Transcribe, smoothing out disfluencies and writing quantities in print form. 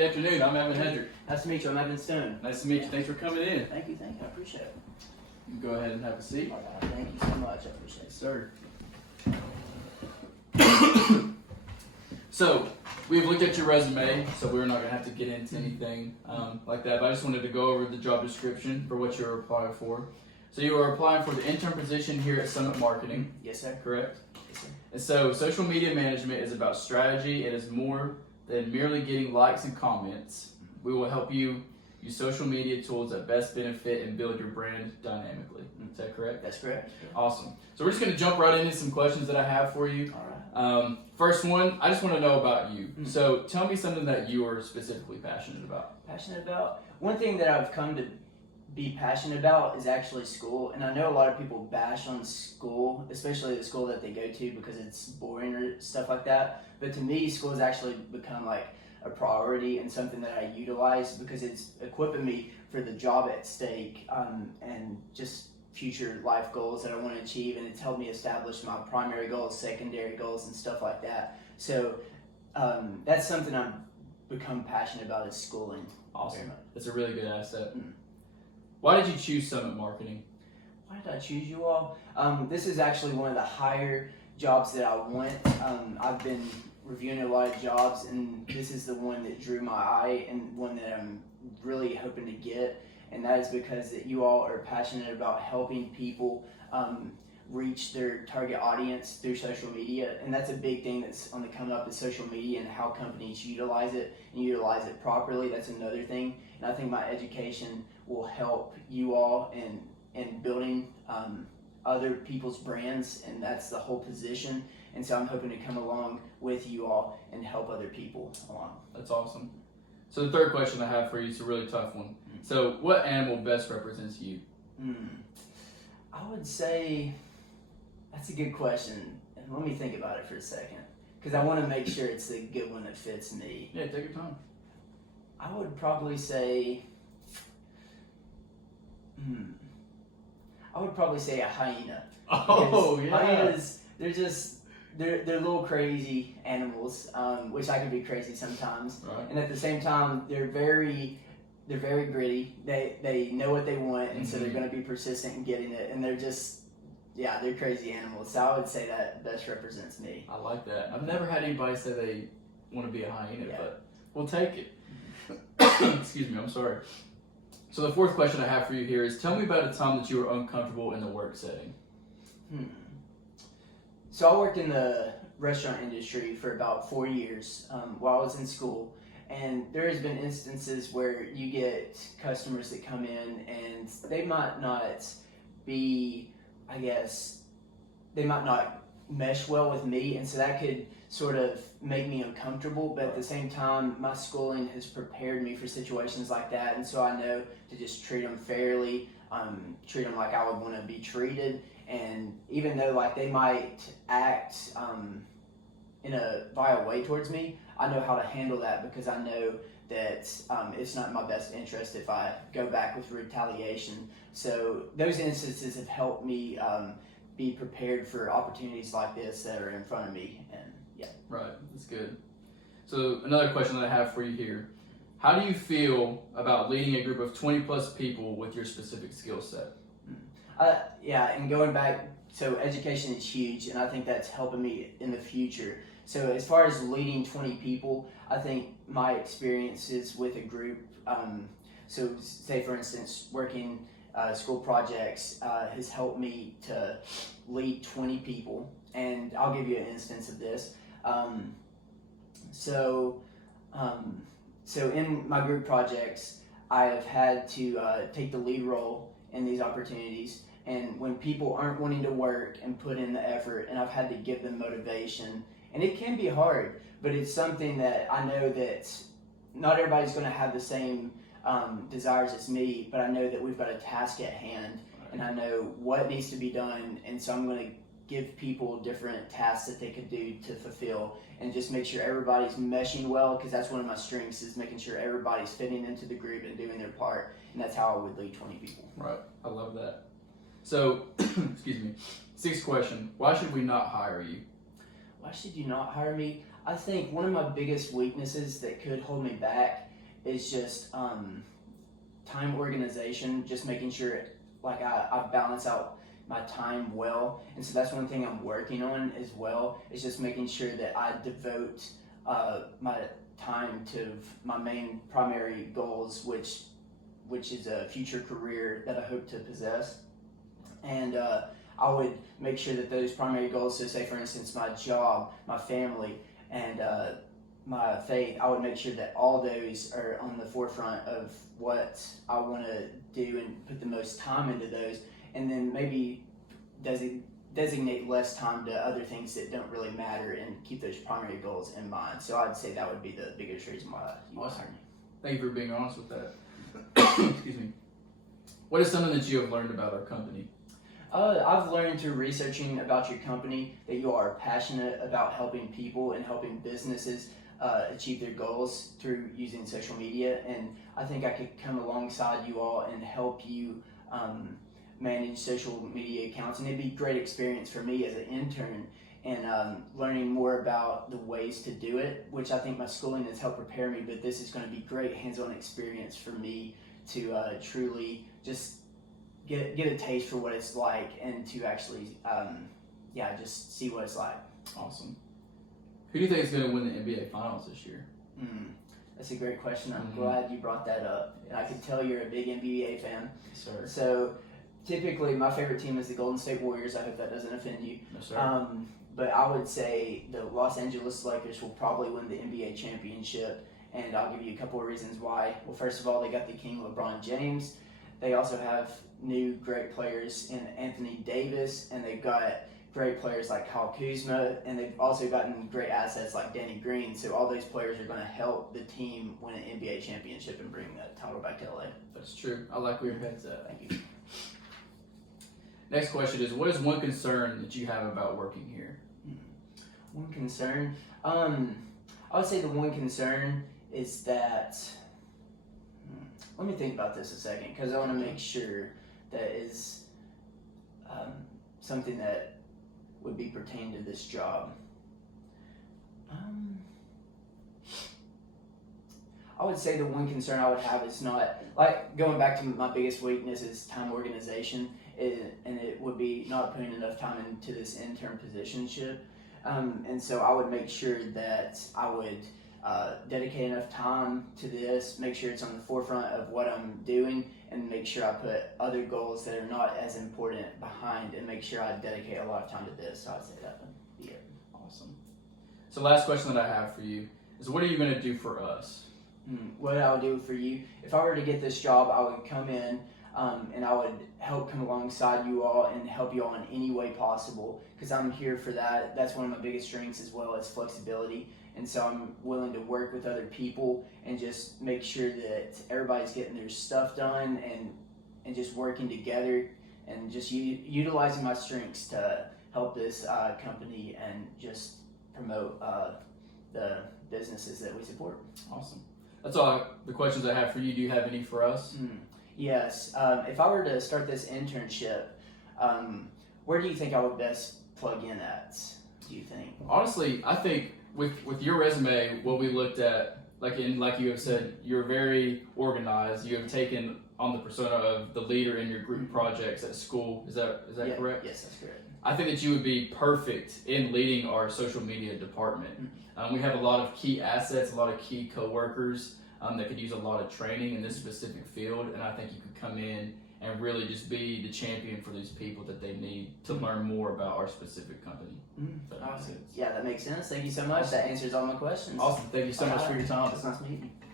Good afternoon. I'm Evan Headrick. Nice to meet you. I'm Evan Stone. Nice to meet you. Thanks for coming in. Thank you. I appreciate it. You can go ahead and have a seat. All right, thank you so much. I appreciate it. Sir. So, we've looked at your resume, so we're not going to have to get into anything like that, but I just wanted to go over the job description for what you're applying for. So you are applying for the intern position here at Summit Marketing. Yes, sir. Correct? Yes, sir. And so social media management is about strategy. It is more than merely getting likes and comments. We will help you use social media tools that best benefit and build your brand dynamically. Is that correct? That's correct. Awesome. So we're just going to jump right into some questions that I have for you. All right. First one, I just want to know about you. So tell me something that you are specifically passionate about. Passionate about? One thing that I've come to be passionate about is actually school. And I know a lot of people bash on school, especially the school that they go to because it's boring or stuff like that. But to me, school has actually become like a priority and something that I utilize because it's equipping me for the job at stake and just future life goals that I want to achieve, and it's helped me establish my primary goals, secondary goals, and stuff like that. So that's something I've become passionate about is schooling. Awesome. That's a really good asset. Why did you choose Summit Marketing? Why did I choose you all? This is actually one of the higher jobs that I want. I've been reviewing a lot of jobs, and this is the one that drew my eye and one that I'm really hoping to get. And that is because that you all are passionate about helping people reach their target audience through social media. And that's a big thing that's on the come up is social media and how companies utilize it and utilize it properly. That's another thing. And I think my education will help you all in building other people's brands, and that's the whole position. And so I'm hoping to come along with you all and help other people along. That's awesome. So the third question I have for you is a really tough one. So what animal best represents you? I would say that's a good question. And let me think about it for a second because I want to make sure it's the good one that fits me. Yeah, take your time. I would probably say a hyena. Oh, yeah. Hyenas, they're little crazy animals, which I can be crazy sometimes. Right. And at the same time, they're very gritty. They know what they want, and so they're going to be persistent in getting it. And they're crazy animals. So I would say that best represents me. I like that. I've never had anybody say they want to be a hyena, but we'll take it. Excuse me, I'm sorry. So the fourth question I have for you here is, tell me about a time that you were uncomfortable in the work setting. So I worked in the restaurant industry for about 4 years while I was in school. And there has been instances where you get customers that come in and they might not be, they might not mesh well with me. And so that could sort of make me uncomfortable. But at the same time, my schooling has prepared me for situations like that. And so I know to just treat them fairly, treat them like I would want to be treated. And even though like they might act in a vile way towards me, I know how to handle that because I know that it's not in my best interest if I go back with retaliation. So those instances have helped me be prepared for opportunities like this that are in front of me. And yeah. Right, that's good. So another question that I have for you here. How do you feel about leading a group of 20 plus people with your specific skill set? And going back, so education is huge, and I think that's helping me in the future. So as far as leading 20 people, I think my experiences with a group, so say for instance, working school projects has helped me to lead 20 people. And I'll give you an instance of this. So in my group projects, I have had to take the lead role in these opportunities. And when people aren't wanting to work and put in the effort, and I've had to give them motivation, and it can be hard, but it's something that I know that not everybody's going to have the same desires as me, but I know that we've got a task at hand, and I know what needs to be done, and so I'm going to give people different tasks that they could do to fulfill and just make sure everybody's meshing well, because that's one of my strengths is making sure everybody's fitting into the group and doing their part, and that's how I would lead 20 people. Right, I love that. So, excuse me, sixth question, why should we not hire you? Why should you not hire me? I think one of my biggest weaknesses that could hold me back is just time organization, just making sure like I balance out my time well. And so that's one thing I'm working on as well, is just making sure that I devote my time to my main primary goals, which is a future career that I hope to possess. And I would make sure that those primary goals, so say for instance my job, my family, and my faith, I would make sure that all those are on the forefront of what I want to do and put the most time into those, and then maybe designate less time to other things that don't really matter and keep those primary goals in mind. So I'd say that would be the biggest reason why you Awesome. hired me. Thank you for being honest with that. Excuse me. What is something that you have learned about our company? I've learned through researching about your company that you are passionate about helping people and helping businesses achieve their goals through using social media, and I think I could come alongside you all and help you manage social media accounts, and it'd be a great experience for me as an intern, and learning more about the ways to do it, which I think my schooling has helped prepare me, but this is going to be great hands-on experience for me to truly just get a taste for what it's like, and to actually just see what it's like. Awesome. Who do you think is going to win the NBA Finals this year? That's a great question. I'm glad you brought that up. And I can tell you're a big NBA fan. Yes, sir. So typically my favorite team is the Golden State Warriors. I hope that doesn't offend you. No, sir. But I would say the Los Angeles Lakers will probably win the NBA championship, and I'll give you a couple of reasons why. Well, first of all, they got the King LeBron James. They also have new great players in Anthony Davis, and they've got great players like Kyle Kuzma, and they've also gotten great assets like Danny Green. So all those players are going to help the team win an NBA championship and bring that title back to LA. That's true. I like where your head's at. Thank you. Next question is, what is one concern that you have about working here? One concern? I would say the one concern is that, let me think about this a second, because I want to make sure that is something that would be pertained to this job. I would say the one concern I would have is not, like, going back to my biggest weakness is time organization, and it would be not putting enough time into this intern positionship. And so I would make sure that I would dedicate enough time to this, make sure it's on the forefront of what I'm doing, and make sure I put other goals that are not as important behind, and make sure I dedicate a lot of time to this. So I'd say that would be it. Awesome. So last question that I have for you is, what are you going to do for us? What I would do for you, if I were to get this job, I would come in and I would help come alongside you all and help you all in any way possible, because I'm here for that. That's one of my biggest strengths, as well as flexibility. And so I'm willing to work with other people and just make sure that everybody's getting their stuff done, and just working together, and just utilizing my strengths to help this company and just promote the businesses that we support. Awesome. That's all the questions I have for you. Do you have any for us? Yes. If I were to start this internship, where do you think I would best plug in at, do you think? Honestly, I think with your resume, what we looked at, like you have said, you're very organized. You have taken on the persona of the leader in your group projects at school. Is that Yeah, correct? Yes, that's correct. I think that you would be perfect in leading our social media department. We have a lot of key assets, a lot of key coworkers that could use a lot of training in this specific field, and I think you could come in and really just be the champion for these people that they need to learn more about our specific company. If that makes sense. Yeah, that makes sense. Thank you so much. That answers all my questions. Awesome. Thank you so much for your time. It's nice meeting you.